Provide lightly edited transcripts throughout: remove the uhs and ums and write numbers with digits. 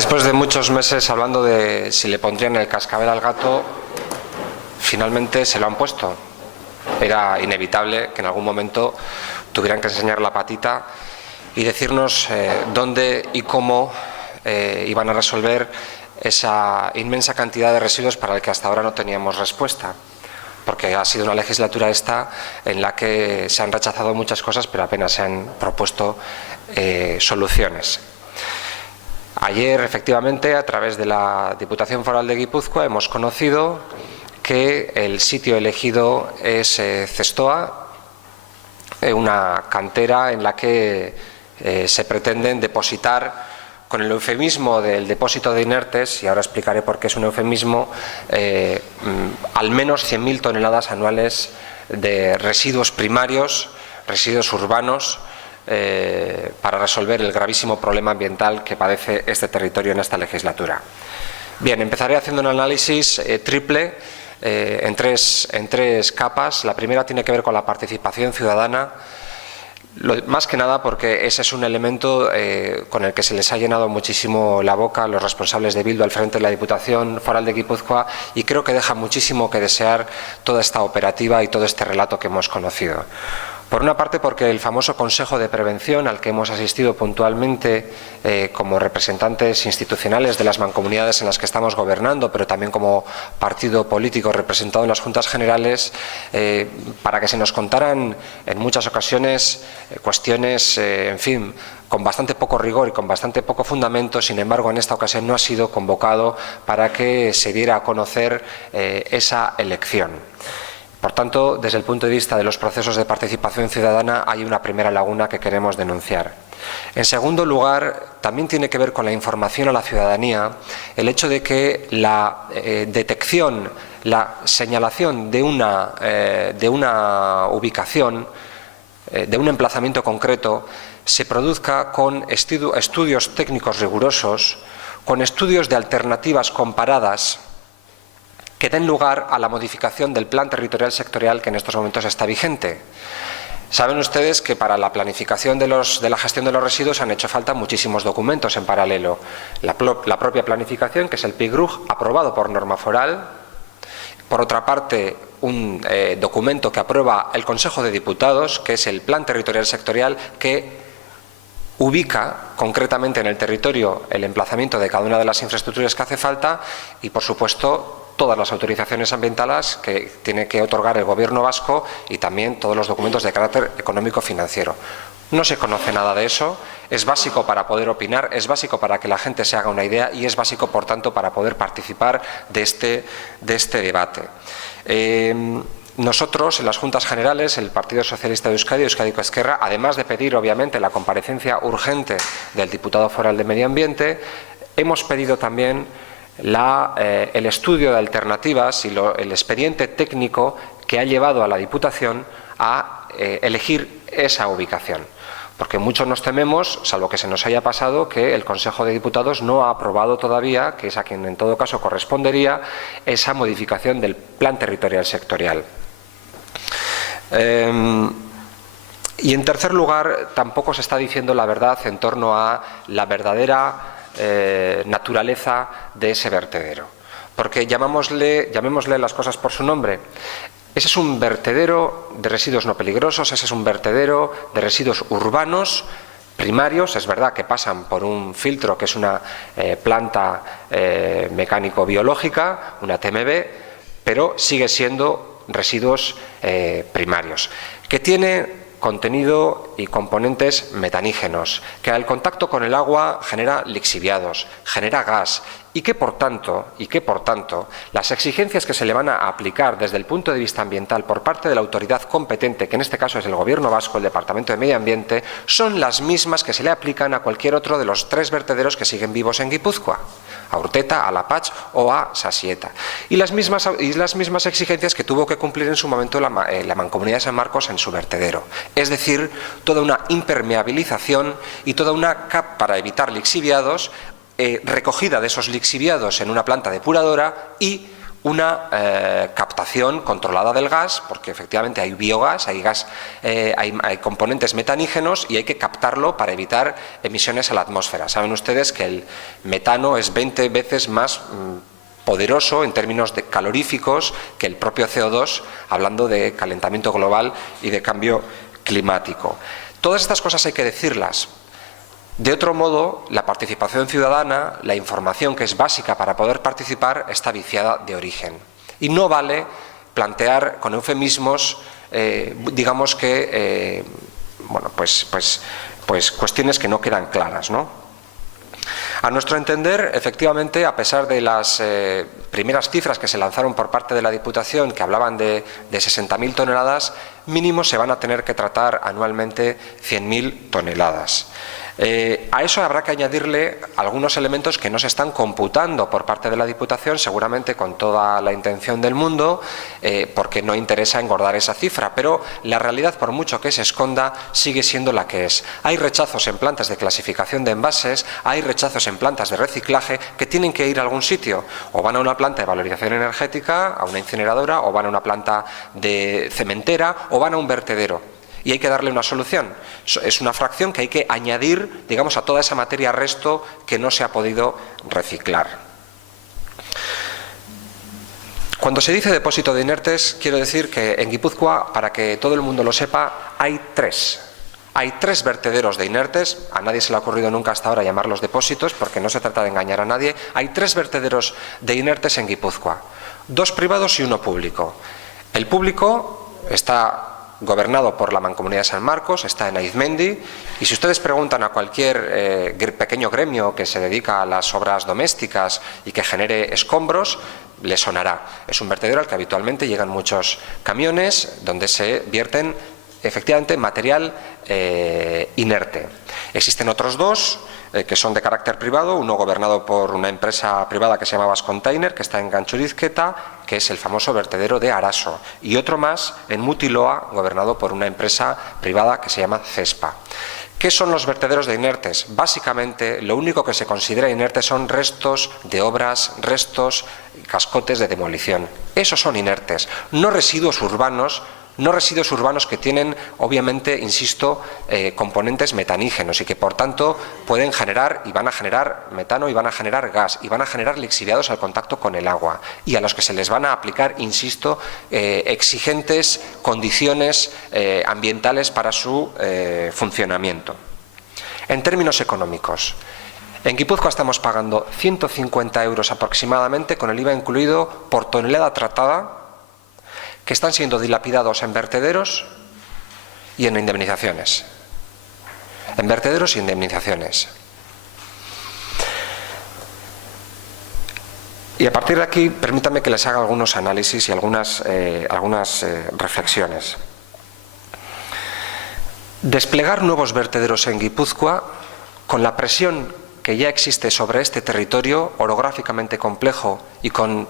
Después de muchos meses hablando de si le pondrían el cascabel al gato, finalmente se lo han puesto. Era inevitable que en algún momento tuvieran que enseñar la patita y decirnos dónde y cómo iban a resolver esa inmensa cantidad de residuos para el que hasta ahora no teníamos respuesta. Porque ha sido una legislatura esta en la que se han rechazado muchas cosas, pero apenas se han propuesto soluciones. Ayer, efectivamente, a través de la Diputación Foral de Guipúzcoa hemos conocido que el sitio elegido es Zestoa, una cantera en la que se pretenden depositar, con el eufemismo del depósito de inertes, y ahora explicaré por qué es un eufemismo, al menos 100.000 toneladas anuales de residuos primarios, residuos urbanos, para resolver el gravísimo problema ambiental que padece este territorio en esta legislatura. Bien, empezaré haciendo un análisis triple en tres capas. La primera tiene que ver con la participación ciudadana, más que nada porque ese es un elemento con el que se les ha llenado muchísimo la boca a los responsables de Bildu al frente de la Diputación Foral de Guipúzcoa, y creo que deja muchísimo que desear toda esta operativa y todo este relato que hemos conocido. Por una parte, porque el famoso Consejo de Prevención al que hemos asistido puntualmente como representantes institucionales de las mancomunidades en las que estamos gobernando, pero también como partido político representado en las Juntas Generales, para que se nos contaran en muchas ocasiones cuestiones, en fin, con bastante poco rigor y con bastante poco fundamento. Sin embargo, en esta ocasión no ha sido convocado para que se diera a conocer esa elección. Por tanto, desde el punto de vista de los procesos de participación ciudadana hay una primera laguna que queremos denunciar. En segundo lugar, también tiene que ver con la información a la ciudadanía el hecho de que la detección, la señalación de una ubicación, de un emplazamiento concreto, se produzca con estudios técnicos rigurosos, con estudios de alternativas comparadas, que den lugar a la modificación del plan territorial sectorial que en estos momentos está vigente. Saben ustedes que para la planificación de la gestión de los residuos han hecho falta muchísimos documentos en paralelo. La propia planificación, que es el PIGRUG, aprobado por norma foral. Por otra parte, un documento que aprueba el Consejo de Diputados, que es el plan territorial sectorial, que ubica concretamente en el territorio el emplazamiento de cada una de las infraestructuras que hace falta y, por supuesto, todas las autorizaciones ambientales que tiene que otorgar el Gobierno vasco y también todos los documentos de carácter económico-financiero. No se conoce nada de eso, es básico para poder opinar, es básico para que la gente se haga una idea y es básico, por tanto, para poder participar de este debate. Nosotros, en las Juntas Generales, el Partido Socialista de Euskadi, Euskadiko Ezkerra, además de pedir, obviamente, la comparecencia urgente del diputado foral de Medio Ambiente, hemos pedido también el estudio de alternativas y el expediente técnico que ha llevado a la Diputación a elegir esa ubicación. Porque muchos nos tememos, salvo que se nos haya pasado, que el Consejo de Diputados no ha aprobado todavía, que es a quien en todo caso correspondería, esa modificación del plan territorial sectorial. Y en tercer lugar, tampoco se está diciendo la verdad en torno a la verdadera naturaleza de ese vertedero, porque llamémosle las cosas por su nombre. Ese es un vertedero de residuos no peligrosos, ese es un vertedero de residuos urbanos primarios. Es verdad que pasan por un filtro que es una planta mecánico-biológica, una TMB, pero sigue siendo residuos primarios, que tiene contenido y componentes metanígenos, que al contacto con el agua genera lixiviados, genera gas, y que por tanto las exigencias que se le van a aplicar desde el punto de vista ambiental por parte de la autoridad competente, que en este caso es el Gobierno vasco, el Departamento de Medio Ambiente, son las mismas que se le aplican a cualquier otro de los 3 vertederos que siguen vivos en Guipúzcoa, a Urteta, a Lapach o a Sasieta, y las mismas exigencias que tuvo que cumplir en su momento la Mancomunidad de San Marcos en su vertedero, es decir, toda una impermeabilización y toda una capa para evitar lixiviados, recogida de esos lixiviados en una planta depuradora y una captación controlada del gas, porque efectivamente hay biogás, hay componentes metanígenos y hay que captarlo para evitar emisiones a la atmósfera. Saben ustedes que el metano es 20 veces más poderoso en términos de caloríficos que el propio CO2, hablando de calentamiento global y de cambio climático. Todas estas cosas hay que decirlas. De otro modo, la participación ciudadana, la información que es básica para poder participar, está viciada de origen. Y no vale plantear con eufemismos, digamos que, cuestiones que no quedan claras, ¿no? A nuestro entender, efectivamente, a pesar de las primeras cifras que se lanzaron por parte de la Diputación, que hablaban de 60.000 toneladas, mínimo se van a tener que tratar anualmente 100.000 toneladas. A eso habrá que añadirle algunos elementos que no se están computando por parte de la Diputación, seguramente con toda la intención del mundo, porque no interesa engordar esa cifra, pero la realidad, por mucho que se esconda, sigue siendo la que es. Hay rechazos en plantas de clasificación de envases, hay rechazos en plantas de reciclaje que tienen que ir a algún sitio, o van a una planta de valorización energética, a una incineradora, o van a una planta de cementera, o van a un vertedero. Y hay que darle una solución. Es una fracción que hay que añadir, digamos, a toda esa materia resto que no se ha podido reciclar. Cuando se dice depósito de inertes, quiero decir que en Guipúzcoa, para que todo el mundo lo sepa, hay tres. Hay tres vertederos de inertes, a nadie se le ha ocurrido nunca hasta ahora llamarlos depósitos, porque no se trata de engañar a nadie. Hay tres vertederos de inertes en Guipúzcoa, 2 privados y 1 público. El público está gobernado por la Mancomunidad de San Marcos, está en Aizmendi, y si ustedes preguntan a cualquier pequeño gremio que se dedica a las obras domésticas y que genere escombros, le sonará. Es un vertedero al que habitualmente llegan muchos camiones donde se vierten efectivamente material inerte. Existen otros 2 que son de carácter privado, uno gobernado por una empresa privada que se llama Bascontainer, que está en Ganchurizketa, que es el famoso vertedero de Araso, y otro más en Mutiloa, gobernado por una empresa privada que se llama Cespa. ¿Qué son los vertederos de inertes? Básicamente, lo único que se considera inerte son restos de obras, restos, cascotes de demolición. Esos son inertes, no residuos urbanos, que tienen, obviamente, insisto, componentes metanígenos y que, por tanto, pueden generar y van a generar metano y van a generar gas y van a generar lixiviados al contacto con el agua y a los que se les van a aplicar, insisto, exigentes condiciones ambientales para su funcionamiento. En términos económicos, en Guipúzcoa estamos pagando 150 euros aproximadamente, con el IVA incluido, por tonelada tratada, que están siendo dilapidados en vertederos y en indemnizaciones. En vertederos y indemnizaciones. Y a partir de aquí, permítanme que les haga algunos análisis y algunas reflexiones. Desplegar nuevos vertederos en Guipúzcoa, con la presión que ya existe sobre este territorio, orográficamente complejo y con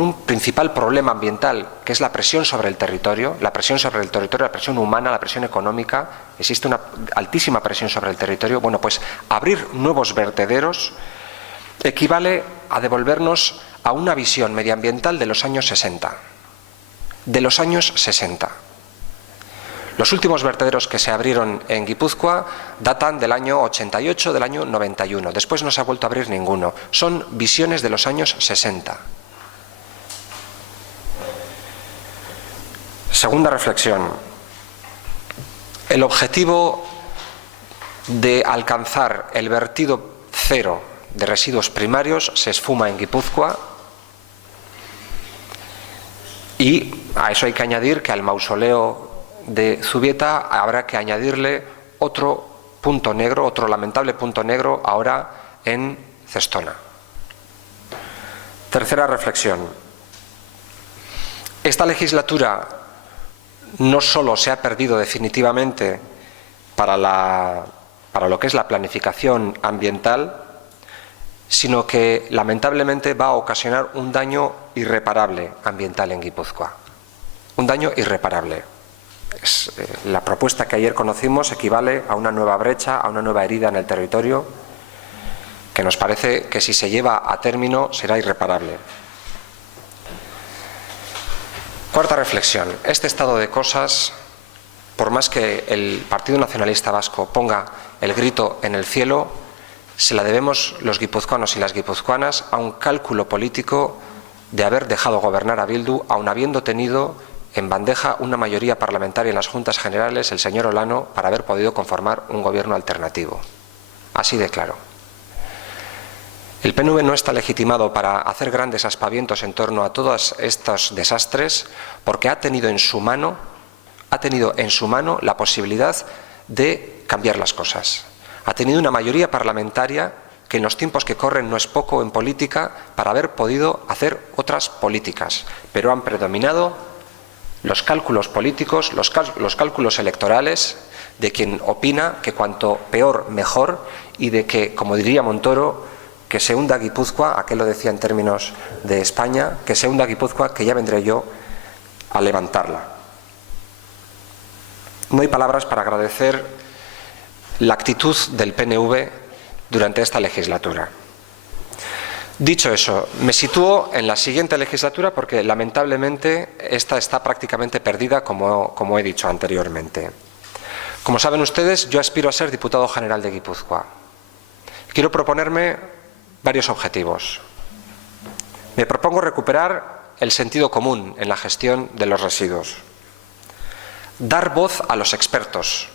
un principal problema ambiental, que es la presión sobre el territorio, la presión humana, la presión económica, existe una altísima presión sobre el territorio. Bueno, pues abrir nuevos vertederos equivale a devolvernos a una visión medioambiental de los años 60. De los años 60. Los últimos vertederos que se abrieron en Guipúzcoa datan del año 88, del año 91. Después no se ha vuelto a abrir ninguno. Son visiones de los años 60. Segunda reflexión. El objetivo de alcanzar el vertido cero de residuos primarios se esfuma en Guipúzcoa, y a eso hay que añadir que al mausoleo de Zubieta habrá que añadirle otro punto negro, otro lamentable punto negro ahora en Cestona. Tercera reflexión. Esta legislatura no solo se ha perdido definitivamente para lo que es la planificación ambiental, sino que lamentablemente va a ocasionar un daño irreparable ambiental en Guipúzcoa. Un daño irreparable. La propuesta que ayer conocimos equivale a una nueva brecha, a una nueva herida en el territorio, que nos parece que si se lleva a término será irreparable. Cuarta reflexión. Este estado de cosas, por más que el Partido Nacionalista Vasco ponga el grito en el cielo, se la debemos los guipuzcoanos y las guipuzcoanas a un cálculo político de haber dejado gobernar a Bildu, aun habiendo tenido en bandeja una mayoría parlamentaria en las Juntas Generales, el señor Olano, para haber podido conformar un gobierno alternativo. Así de claro. El PNV no está legitimado para hacer grandes aspavientos en torno a todos estos desastres porque ha tenido en su mano la posibilidad de cambiar las cosas. Ha tenido una mayoría parlamentaria que en los tiempos que corren no es poco en política para haber podido hacer otras políticas, pero han predominado los cálculos políticos, los cálculos electorales de quien opina que cuanto peor mejor y de que, como diría Montoro, que se hunda Guipúzcoa, aquel lo decía en términos de España, que se hunda Guipúzcoa, que ya vendré yo a levantarla. No hay palabras para agradecer la actitud del PNV durante esta legislatura. Dicho eso, me sitúo en la siguiente legislatura porque lamentablemente esta está prácticamente perdida, como he dicho anteriormente. Como saben ustedes, yo aspiro a ser diputado general de Guipúzcoa. Quiero proponerme varios objetivos. Me propongo recuperar el sentido común en la gestión de los residuos. Dar voz a los expertos.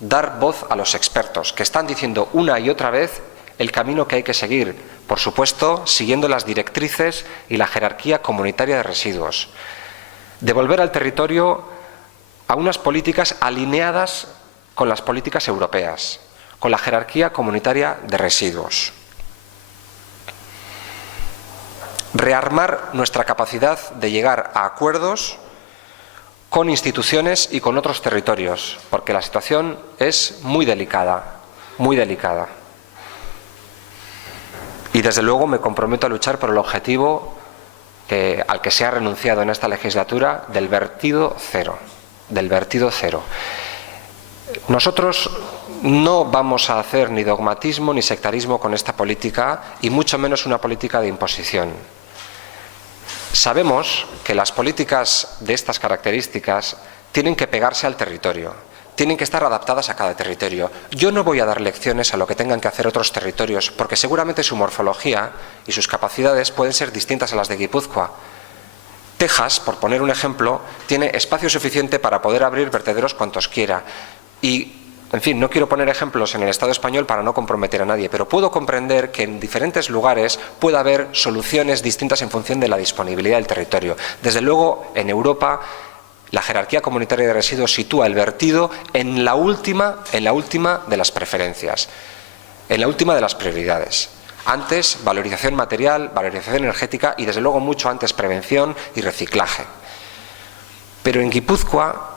Dar voz a los expertos que están diciendo una y otra vez el camino que hay que seguir, por supuesto, siguiendo las directrices y la jerarquía comunitaria de residuos. Devolver al territorio a unas políticas alineadas con las políticas europeas, con la jerarquía comunitaria de residuos. Rearmar nuestra capacidad de llegar a acuerdos con instituciones y con otros territorios, porque la situación es muy delicada, muy delicada. Y desde luego me comprometo a luchar por el objetivo al que se ha renunciado en esta legislatura del vertido cero, del vertido cero. Nosotros no vamos a hacer ni dogmatismo ni sectarismo con esta política y mucho menos una política de imposición. Sabemos que las políticas de estas características tienen que pegarse al territorio, tienen que estar adaptadas a cada territorio. Yo no voy a dar lecciones a lo que tengan que hacer otros territorios, porque seguramente su morfología y sus capacidades pueden ser distintas a las de Guipúzcoa. Texas, por poner un ejemplo, tiene espacio suficiente para poder abrir vertederos cuantos quiera. Y, en fin, no quiero poner ejemplos en el Estado español para no comprometer a nadie, pero puedo comprender que en diferentes lugares pueda haber soluciones distintas en función de la disponibilidad del territorio. Desde luego, en Europa, la jerarquía comunitaria de residuos sitúa el vertido en la última de las preferencias, en la última de las prioridades. Antes, valorización material, valorización energética y, desde luego, mucho antes, prevención y reciclaje. Pero en Guipúzcoa,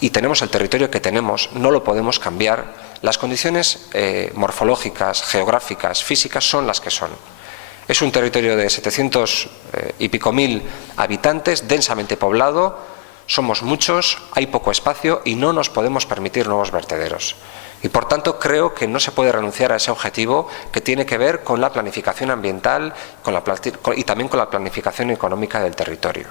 y tenemos el territorio que tenemos, no lo podemos cambiar. Las condiciones morfológicas, geográficas, físicas son las que son. Es un territorio de 700 y pico mil habitantes, densamente poblado, somos muchos, hay poco espacio y no nos podemos permitir nuevos vertederos. Y por tanto creo que no se puede renunciar a ese objetivo que tiene que ver con la planificación ambiental y también con la planificación económica del territorio.